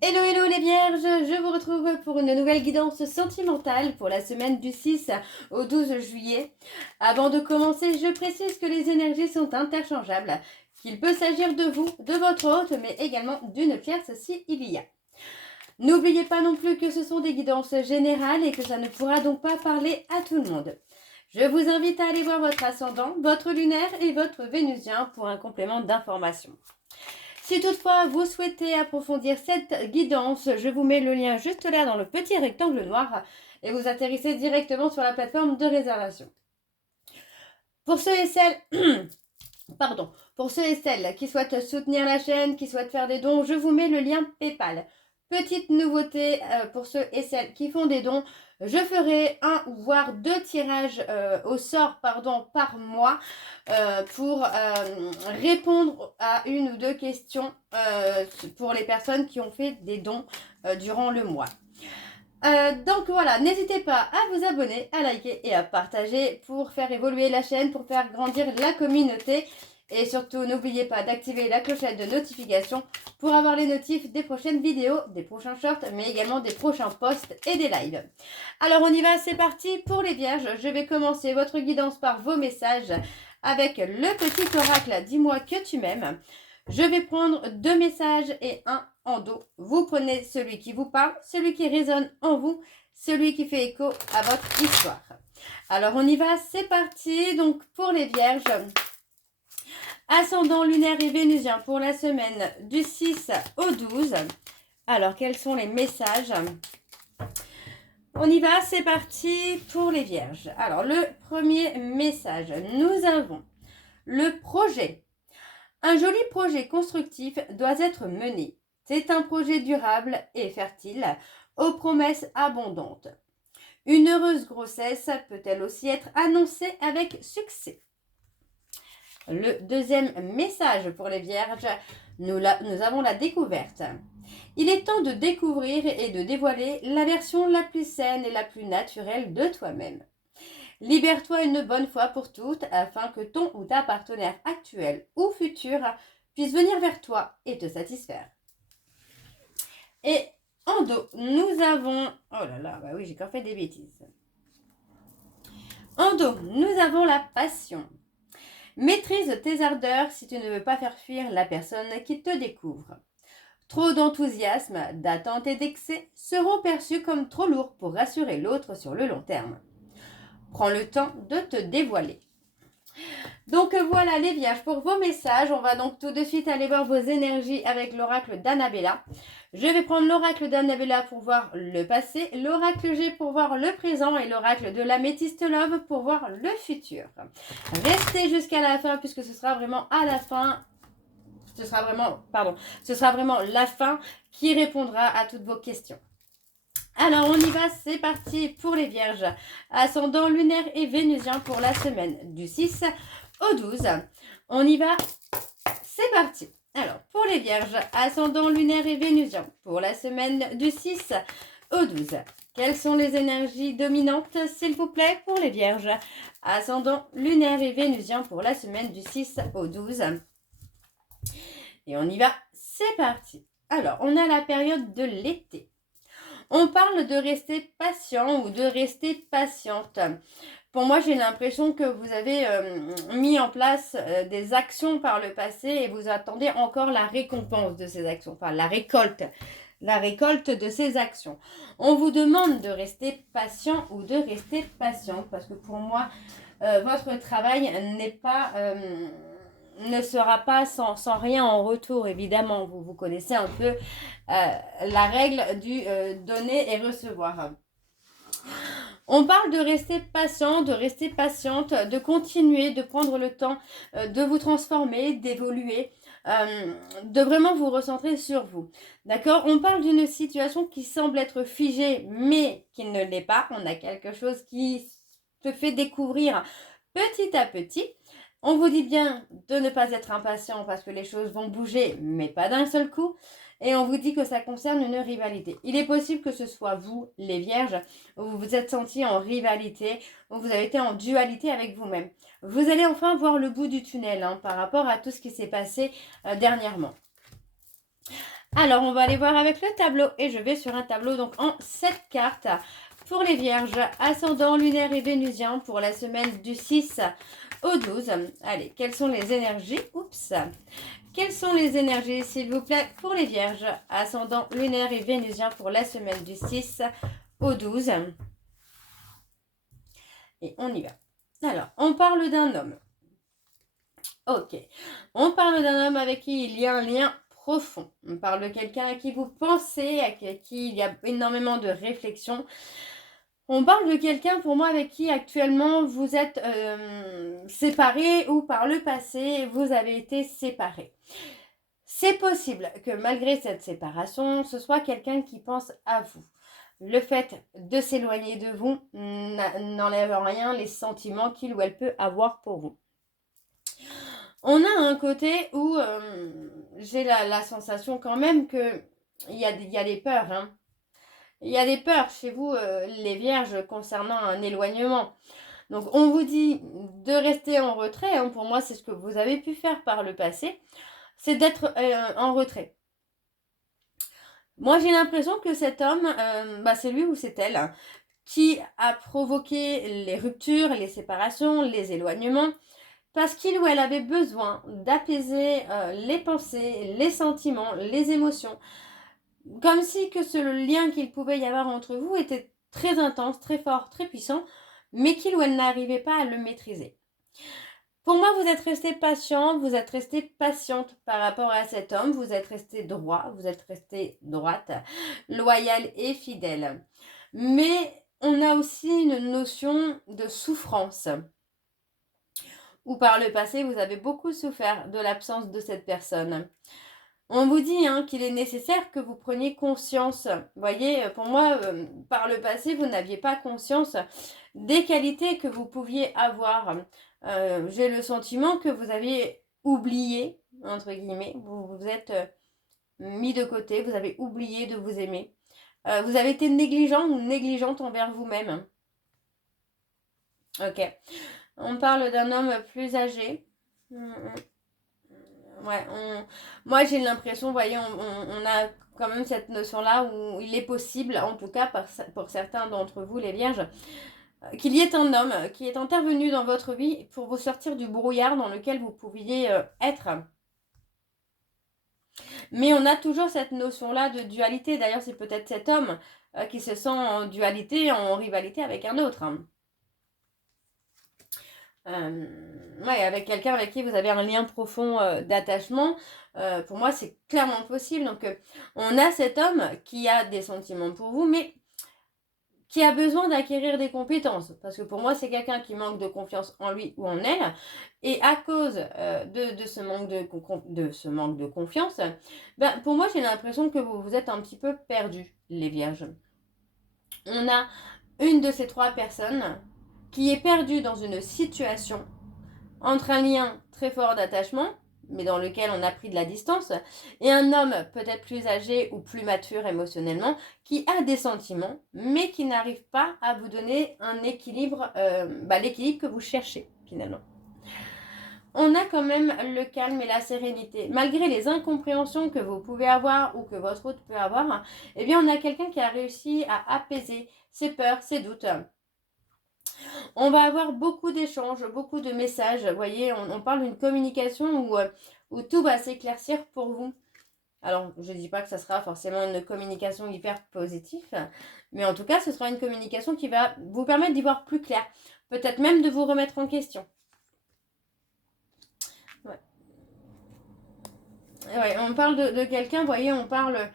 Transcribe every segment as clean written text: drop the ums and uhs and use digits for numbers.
Hello hello les vierges, je vous retrouve pour une nouvelle guidance sentimentale pour la semaine du 6 au 12 juillet. Avant de commencer, je précise que les énergies sont interchangeables, qu'il peut s'agir de vous, de votre hôte, mais également d'une tierce si il y a. N'oubliez pas non plus que ce sont des guidances générales et que ça ne pourra donc pas parler à tout le monde. Je vous invite à aller voir votre ascendant, votre lunaire et votre vénusien pour un complément d'information. Si toutefois vous souhaitez approfondir cette guidance, je vous mets le lien juste là dans le petit rectangle noir et vous atterrissez directement sur la plateforme de réservation. Pour ceux et celles, pour ceux et celles qui souhaitent soutenir la chaîne, qui souhaitent faire des dons, je vous mets le lien PayPal. Petite nouveauté pour ceux et celles qui font des dons, je ferai un voire deux tirages au sort par mois pour répondre à une ou deux questions pour les personnes qui ont fait des dons durant le mois. Donc voilà, n'hésitez pas à vous abonner, à liker et à partager pour faire évoluer la chaîne, pour faire grandir la communauté. Et surtout, n'oubliez pas d'activer la clochette de notification pour avoir les notifs des prochaines vidéos, des prochains shorts, mais également des prochains posts et des lives. Alors on y va, c'est parti pour les vierges. Je vais commencer votre guidance par vos messages avec le petit oracle « Dis-moi que tu m'aimes ». Je vais prendre deux messages et un en dos. Vous prenez celui qui vous parle, celui qui résonne en vous, celui qui fait écho à votre histoire. Alors on y va, c'est parti. Donc pour les vierges, ascendant lunaire et vénusien pour la semaine du 6 au 12. Alors quels sont les messages ? On y va, c'est parti pour les vierges. Alors le premier message, nous avons le projet. Un joli projet constructif doit être mené. C'est un projet durable et fertile, aux promesses abondantes. Une heureuse grossesse peut-elle aussi être annoncée avec succès. Le deuxième message pour les vierges, nous avons la découverte. Il est temps de découvrir et de dévoiler la version la plus saine et la plus naturelle de toi-même. Libère-toi une bonne fois pour toutes afin que ton ou ta partenaire actuel ou futur puisse venir vers toi et te satisfaire. Et en dos, nous avons... Oh là là, bah oui, j'ai quand fait des bêtises. En dos, nous avons la passion. Maîtrise tes ardeurs si tu ne veux pas faire fuir la personne qui te découvre. Trop d'enthousiasme, d'attente et d'excès seront perçus comme trop lourds pour rassurer l'autre sur le long terme. Prends le temps de te dévoiler. Donc voilà les vierges pour vos messages. On va donc tout de suite aller voir vos énergies avec l'oracle d'Annabella. Je vais prendre l'oracle d'Annabella pour voir le passé, l'oracle G pour voir le présent et l'oracle de l'améthyste love pour voir le futur. Restez jusqu'à la fin puisque ce sera vraiment à la fin. Ce sera vraiment la fin qui répondra à toutes vos questions. Alors on y va, c'est parti pour les vierges. Ascendant lunaire et vénusien pour la semaine du 6 au 12. On y va, c'est parti. Alors pour les vierges, ascendant lunaire et vénusien pour la semaine du 6 au 12. Quelles sont les énergies dominantes, s'il vous plaît, pour les vierges? Ascendant lunaire et vénusien pour la semaine du 6 au 12. Et on y va, c'est parti. Alors, on a la période de l'été. On parle de rester patient ou de rester patiente. Pour moi, j'ai l'impression que vous avez mis en place des actions par le passé et vous attendez encore la récompense de ces actions, enfin la récolte de ces actions. On vous demande de rester patient ou de rester patiente parce que pour moi, votre travail ne sera pas sans rien en retour, évidemment. Vous connaissez un peu la règle du donner et recevoir. On parle de rester patient, de rester patiente, de continuer, de prendre le temps de vous transformer, d'évoluer, de vraiment vous recentrer sur vous. D'accord ? On parle d'une situation qui semble être figée, mais qui ne l'est pas. On a quelque chose qui se fait découvrir petit à petit. On vous dit bien de ne pas être impatient parce que les choses vont bouger, mais pas d'un seul coup. Et on vous dit que ça concerne une rivalité. Il est possible que ce soit vous, les vierges, où vous vous êtes sentis en rivalité, où vous avez été en dualité avec vous-même. Vous allez enfin voir le bout du tunnel par rapport à tout ce qui s'est passé dernièrement. Alors, on va aller voir avec le tableau. Et je vais sur un tableau donc en 7 cartes pour les vierges, ascendant lunaire et vénusien pour la semaine du 6 au 12. Allez, quelles sont les énergies? Oups. Quelles sont les énergies, s'il vous plaît, pour les vierges, ascendant lunaire et vénusien pour la semaine du 6 au 12? Et on y va. Alors, on parle d'un homme. Ok. On parle d'un homme avec qui il y a un lien profond. On parle de quelqu'un à qui vous pensez, à qui il y a énormément de réflexion. On parle de quelqu'un pour moi avec qui actuellement vous êtes séparés ou par le passé vous avez été séparés. C'est possible que malgré cette séparation, ce soit quelqu'un qui pense à vous. Le fait de s'éloigner de vous n'enlève en rien les sentiments qu'il ou elle peut avoir pour vous. On a un côté où j'ai la sensation quand même qu'il y a des peurs. Hein. Il y a des peurs chez vous, les vierges, concernant un éloignement. Donc on vous dit de rester en retrait. Hein. Pour moi, c'est ce que vous avez pu faire par le passé. C'est d'être en retrait. Moi, j'ai l'impression que cet homme, c'est lui ou c'est elle, hein, qui a provoqué les ruptures, les séparations, les éloignements, parce qu'il ou elle avait besoin d'apaiser les pensées, les sentiments, les émotions. Comme si que ce lien qu'il pouvait y avoir entre vous était très intense, très fort, très puissant, mais qu'il ou elle n'arrivait pas à le maîtriser. Pour moi, vous êtes resté patient, vous êtes resté patiente par rapport à cet homme, vous êtes resté droit, vous êtes resté droite, loyal et fidèle. Mais on a aussi une notion de souffrance, où par le passé, vous avez beaucoup souffert de l'absence de cette personne. On vous dit qu'il est nécessaire que vous preniez conscience. Vous voyez, pour moi, par le passé, vous n'aviez pas conscience des qualités que vous pouviez avoir. J'ai le sentiment que vous aviez oublié, entre guillemets, vous vous êtes mis de côté, vous avez oublié de vous aimer. Vous avez été négligent ou négligente envers vous-même. Ok. On parle d'un homme plus âgé. Ouais, moi j'ai l'impression, vous voyez, on a quand même cette notion-là où il est possible, en tout cas pour certains d'entre vous, les vierges, qu'il y ait un homme qui est intervenu dans votre vie pour vous sortir du brouillard dans lequel vous pouviez être. Mais on a toujours cette notion-là de dualité. D'ailleurs, c'est peut-être cet homme qui se sent en dualité, en rivalité avec un autre. Avec quelqu'un avec qui vous avez un lien profond d'attachement, pour moi c'est clairement possible. Donc on a cet homme qui a des sentiments pour vous, mais qui a besoin d'acquérir des compétences. Parce que pour moi c'est quelqu'un qui manque de confiance en lui ou en elle. Et à cause de ce manque de confiance, pour moi j'ai l'impression que vous êtes un petit peu perdus, les vierges. On a une de ces trois personnes qui est perdue dans une situation entre un lien très fort d'attachement, mais dans lequel on a pris de la distance, et un homme peut-être plus âgé ou plus mature émotionnellement, qui a des sentiments, mais qui n'arrive pas à vous donner un équilibre, l'équilibre que vous cherchez finalement. On a quand même le calme et la sérénité. Malgré les incompréhensions que vous pouvez avoir ou que votre autre peut avoir, eh bien on a quelqu'un qui a réussi à apaiser ses peurs, ses doutes. On va avoir beaucoup d'échanges, beaucoup de messages. Vous voyez, on parle d'une communication où tout va s'éclaircir pour vous. Alors, je ne dis pas que ça sera forcément une communication hyper positive, mais en tout cas, ce sera une communication qui va vous permettre d'y voir plus clair. Peut-être même de vous remettre en question. Ouais, on parle de quelqu'un, vous voyez, on parle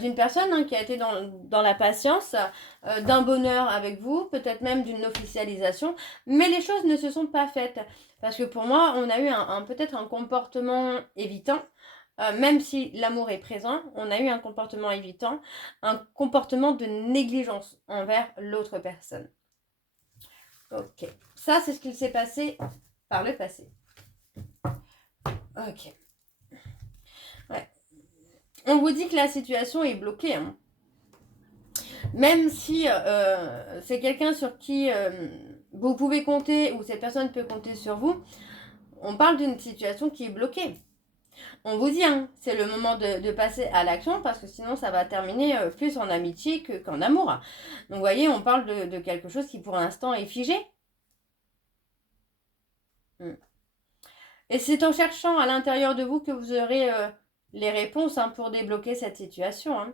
d'une personne qui a été dans la patience, d'un bonheur avec vous, peut-être même d'une officialisation, mais les choses ne se sont pas faites. Parce que pour moi, on a eu peut-être un comportement évitant, même si l'amour est présent, on a eu un comportement évitant, un comportement de négligence envers l'autre personne. Ok, ça c'est ce qu'il s'est passé par le passé. Ok. Ouais. On vous dit que la situation est bloquée. Hein. Même si c'est quelqu'un sur qui vous pouvez compter ou cette personne peut compter sur vous, on parle d'une situation qui est bloquée. On vous dit, hein, c'est le moment de passer à l'action parce que sinon ça va terminer plus en amitié qu'en amour. Donc vous voyez, on parle de quelque chose qui pour l'instant est figé. Mm. Et c'est en cherchant à l'intérieur de vous que vous aurez les réponses hein, pour débloquer cette situation. Hein.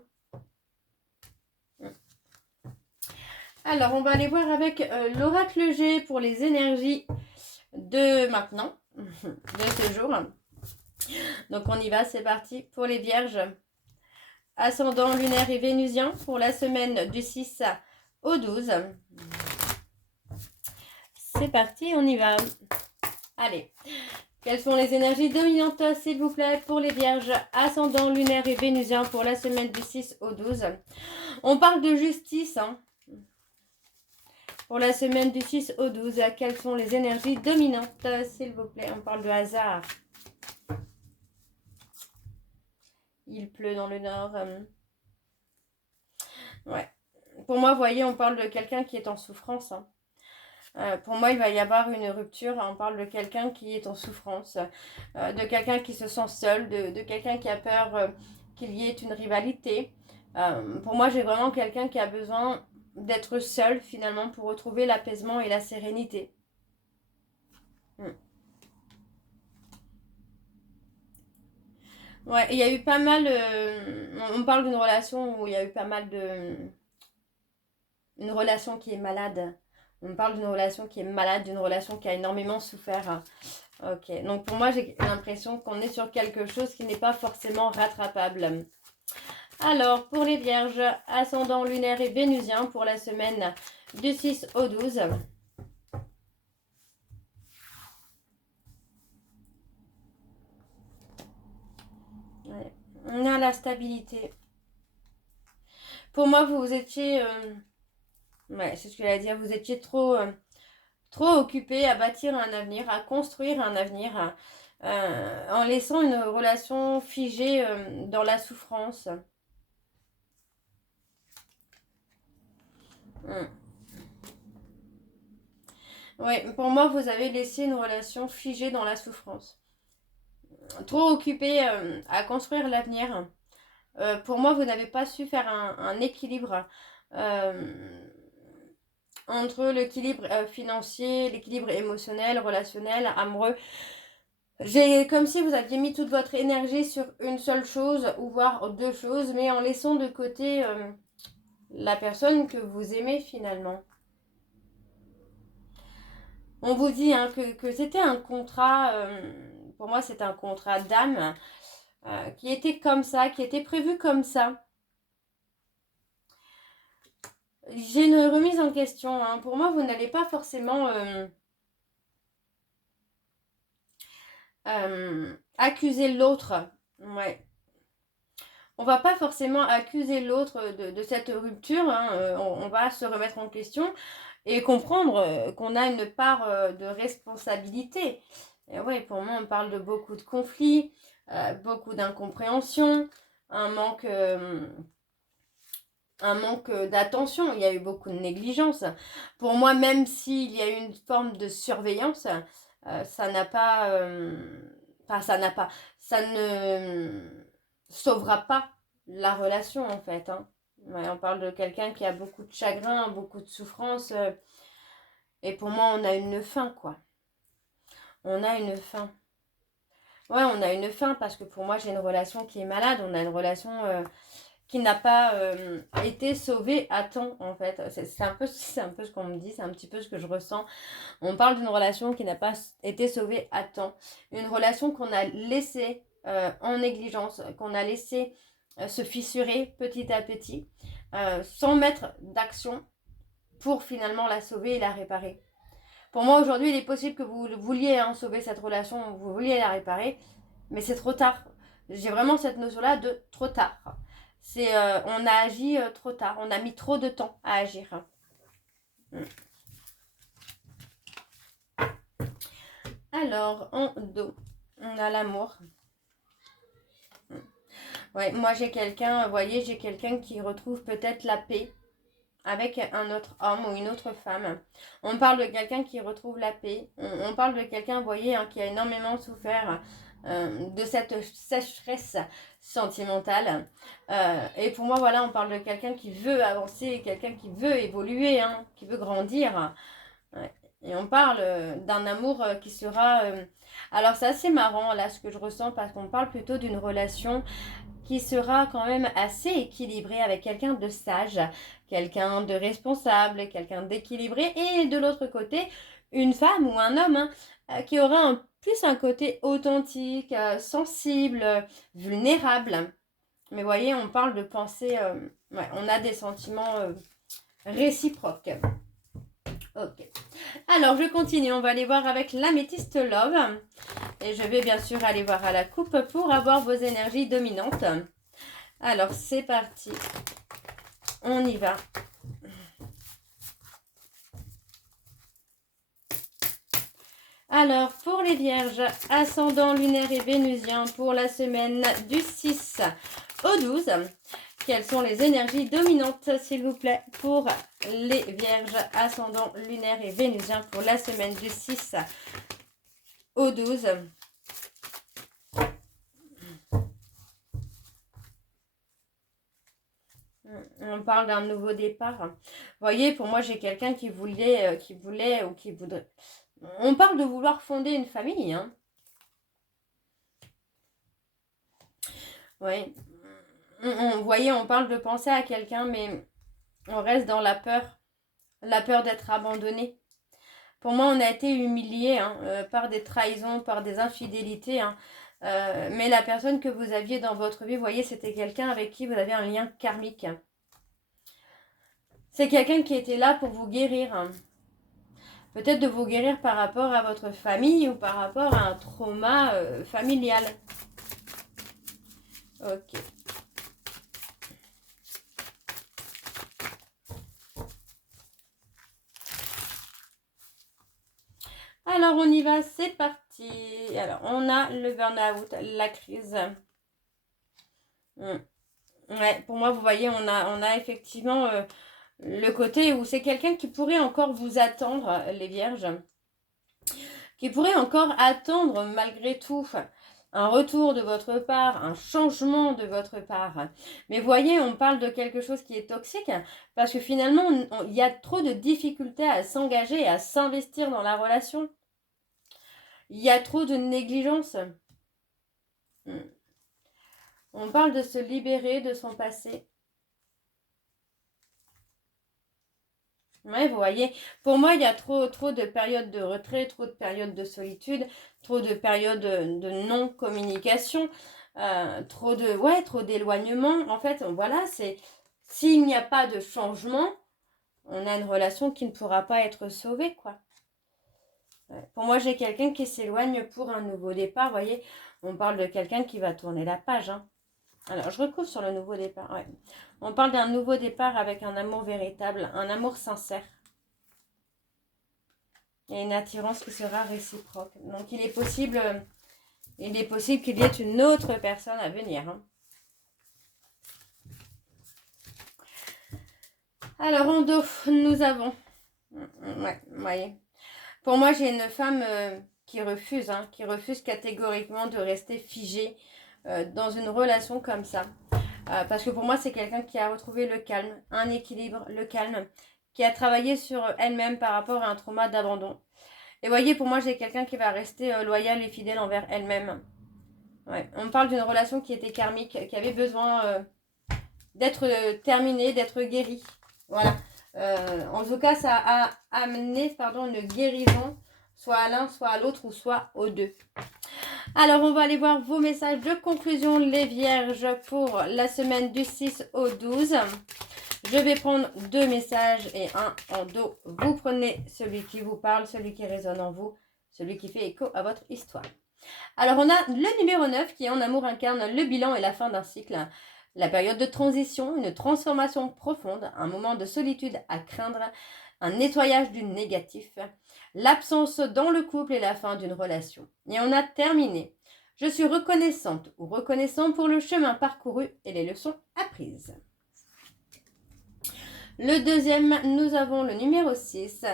Mm. Alors, on va aller voir avec l'oracle G pour les énergies de maintenant, de ce jour. Donc, on y va, c'est parti pour les vierges. Ascendant lunaire et vénusien pour la semaine du 6 au 12. C'est parti, on y va. Allez, quelles sont les énergies dominantes, s'il vous plaît, pour les vierges, ascendant lunaire et vénusien pour la semaine du 6 au 12. On parle de justice, hein. Pour la semaine du 6 au 12, quelles sont les énergies dominantes, s'il vous plaît? On parle de hasard. Il pleut dans le nord. Ouais. Pour moi, vous voyez, on parle de quelqu'un qui est en souffrance. Hein. Pour moi, il va y avoir une rupture. On parle de quelqu'un qui est en souffrance, de quelqu'un qui se sent seul, de quelqu'un qui a peur qu'il y ait une rivalité. Pour moi, j'ai vraiment quelqu'un qui a besoin d'être seul, finalement, pour retrouver l'apaisement et la sérénité. Ouais, il y a eu pas mal... on parle d'une relation où il y a eu pas mal de... Une relation qui est malade. On parle d'une relation qui est malade, d'une relation qui a énormément souffert. Ok, donc pour moi, j'ai l'impression qu'on est sur quelque chose qui n'est pas forcément rattrapable. Alors, pour les vierges, ascendant lunaire et vénusien pour la semaine du 6 au 12. Ouais. On a la stabilité. Pour moi, vous étiez... ouais, c'est ce que j'allais dire. Vous étiez trop occupé à bâtir un avenir, à construire un avenir, en laissant une relation figée dans la souffrance. Oui, pour moi, vous avez laissé une relation figée dans la souffrance. Trop occupé à construire l'avenir. Pour moi, vous n'avez pas su faire un équilibre entre l'équilibre financier, l'équilibre émotionnel, relationnel, amoureux. J'ai comme si vous aviez mis toute votre énergie sur une seule chose ou voire deux choses, mais en laissant de côté la personne que vous aimez finalement. On vous dit hein, que c'était un contrat, pour moi c'est un contrat d'âme qui était comme ça, qui était prévu comme ça. J'ai une remise en question. Hein. Pour moi, vous n'allez pas forcément accuser l'autre. Ouais. On va pas forcément accuser l'autre de cette rupture. Hein. On va se remettre en question et comprendre qu'on a une part de responsabilité. Et ouais, pour moi, on parle de beaucoup de conflits, beaucoup d'incompréhension, un manque d'attention, il y a eu beaucoup de négligence. Pour moi, même s'il y a eu une forme de surveillance, ça n'a pas... Enfin, ça ne sauvera pas la relation, en fait. Hein. Ouais, on parle de quelqu'un qui a beaucoup de chagrin, beaucoup de souffrance. Et pour moi, on a une fin, quoi. On a une fin. Ouais, on a une fin parce que pour moi, j'ai une relation qui est malade. On a une relation... qui n'a pas été sauvé à temps en fait. C'est un peu ce qu'on me dit, c'est un petit peu ce que je ressens. On parle d'une relation qui n'a pas été sauvée à temps. Une relation qu'on a laissée en négligence, qu'on a laissé se fissurer petit à petit, sans mettre d'action pour finalement la sauver et la réparer. Pour moi aujourd'hui il est possible que vous vouliez sauver cette relation, vous vouliez la réparer, mais c'est trop tard. J'ai vraiment cette notion-là de trop tard. C'est on a agi trop tard, on a mis trop de temps à agir. Alors, en dos, on a l'amour. Ouais, moi j'ai quelqu'un, vous voyez, j'ai quelqu'un qui retrouve peut-être la paix avec un autre homme ou une autre femme. On parle de quelqu'un qui retrouve la paix. On parle de quelqu'un, vous voyez, qui a énormément souffert de cette sécheresse sentimentale. Et pour moi, voilà, on parle de quelqu'un qui veut avancer, quelqu'un qui veut évoluer, hein, qui veut grandir. Ouais. Et on parle d'un amour qui sera... Alors c'est assez marrant là ce que je ressens parce qu'on parle plutôt d'une relation qui sera quand même assez équilibrée avec quelqu'un de sage, quelqu'un de responsable, quelqu'un d'équilibré et de l'autre côté, une femme ou un homme qui aura plus un côté authentique, sensible, vulnérable. Mais voyez, on parle de pensée, ouais, on a des sentiments réciproques. Ok. Alors, je continue. On va aller voir avec l'améthyste love. Et je vais bien sûr aller voir à la coupe pour avoir vos énergies dominantes. Alors, c'est parti. On y va. Alors, pour les vierges, ascendant lunaire et vénusien pour la semaine du 6 au 12, quelles sont les énergies dominantes, s'il vous plaît, pour les vierges, ascendant lunaire et vénusien pour la semaine du 6 au 12? On parle d'un nouveau départ. Vous voyez, pour moi, j'ai quelqu'un qui voulait ou qui voudrait. On parle de vouloir fonder une famille. Hein. Oui. Vous voyez, on parle de penser à quelqu'un, mais on reste dans la peur d'être abandonné. Pour moi, on a été humilié par des trahisons, par des infidélités. Mais la personne que vous aviez dans votre vie, vous voyez, c'était quelqu'un avec qui vous avez un lien karmique. C'est quelqu'un qui était là pour vous guérir. Peut-être de vous guérir par rapport à votre famille ou par rapport à un trauma familial. Ok. Alors, on y va, c'est parti. Alors, on a le burn-out, la crise. Ouais, pour moi, vous voyez, on a effectivement le côté où c'est quelqu'un qui pourrait encore vous attendre, les vierges. Qui pourrait encore attendre malgré tout un retour de votre part, un changement de votre part. Mais voyez, on parle de quelque chose qui est toxique parce que finalement, il y a trop de difficultés à s'engager et à s'investir dans la relation. Il y a trop de négligence. On parle de se libérer de son passé. Ouais, vous voyez, pour moi, il y a trop de périodes de retrait, trop de périodes de solitude, trop de périodes de non-communication, trop d'éloignement. En fait, voilà, c'est s'il n'y a pas de changement, on a une relation qui ne pourra pas être sauvée, quoi. Ouais. Pour moi, j'ai quelqu'un qui s'éloigne pour un nouveau départ. Vous voyez, on parle de quelqu'un qui va tourner la page. Alors, je recouvre sur le nouveau départ. Ouais. On parle d'un nouveau départ avec un amour véritable, un amour sincère. Et une attirance qui sera réciproque. Donc, il est possible qu'il y ait une autre personne à venir. Alors, en dos, nous avons... Ouais, vous voyez. Pour moi, j'ai une femme qui refuse catégoriquement de rester figée dans une relation comme ça. Parce que pour moi, c'est quelqu'un qui a retrouvé le calme, un équilibre, le calme, qui a travaillé sur elle-même par rapport à un trauma d'abandon. Et voyez, pour moi, j'ai quelqu'un qui va rester loyal et fidèle envers elle-même. Ouais. On parle d'une relation qui était karmique, qui avait besoin d'être terminée, d'être guérie. Voilà. En tout cas, ça a amené une guérison, soit à l'un, soit à l'autre, ou soit aux deux. Alors, on va aller voir vos messages de conclusion, les vierges, pour la semaine du 6 au 12. Je vais prendre 2 messages et un en dos. Vous prenez celui qui vous parle, celui qui résonne en vous, celui qui fait écho à votre histoire. Alors, on a le numéro 9 qui, en amour, incarne le bilan et la fin d'un cycle. La période de transition, une transformation profonde, un moment de solitude à craindre, un nettoyage du négatif, l'absence dans le couple et la fin d'une relation. Et on a terminé. Je suis reconnaissante ou reconnaissant pour le chemin parcouru et les leçons apprises. Le deuxième, nous avons le numéro 6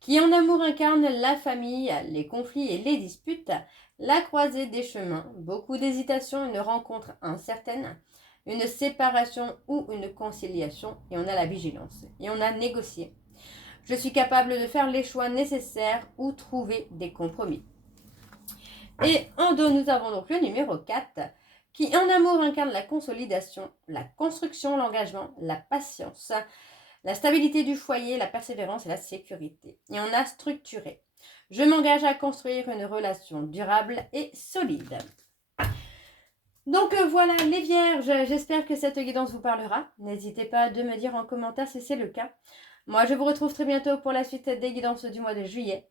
qui en amour incarne la famille, les conflits et les disputes, la croisée des chemins, beaucoup d'hésitation, une rencontre incertaine, une séparation ou une conciliation, et on a la vigilance, et on a négocié. Je suis capable de faire les choix nécessaires ou trouver des compromis. Et en dos, nous avons donc le numéro 4, qui en amour incarne la consolidation, la construction, l'engagement, la patience, la stabilité du foyer, la persévérance et la sécurité. Et on a structuré. Je m'engage à construire une relation durable et solide. Donc voilà les vierges, j'espère que cette guidance vous parlera. N'hésitez pas de me dire en commentaire si c'est le cas. Moi je vous retrouve très bientôt pour la suite des guidances du mois de juillet.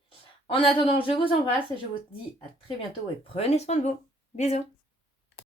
En attendant, je vous embrasse et je vous dis à très bientôt et prenez soin de vous. Bisous.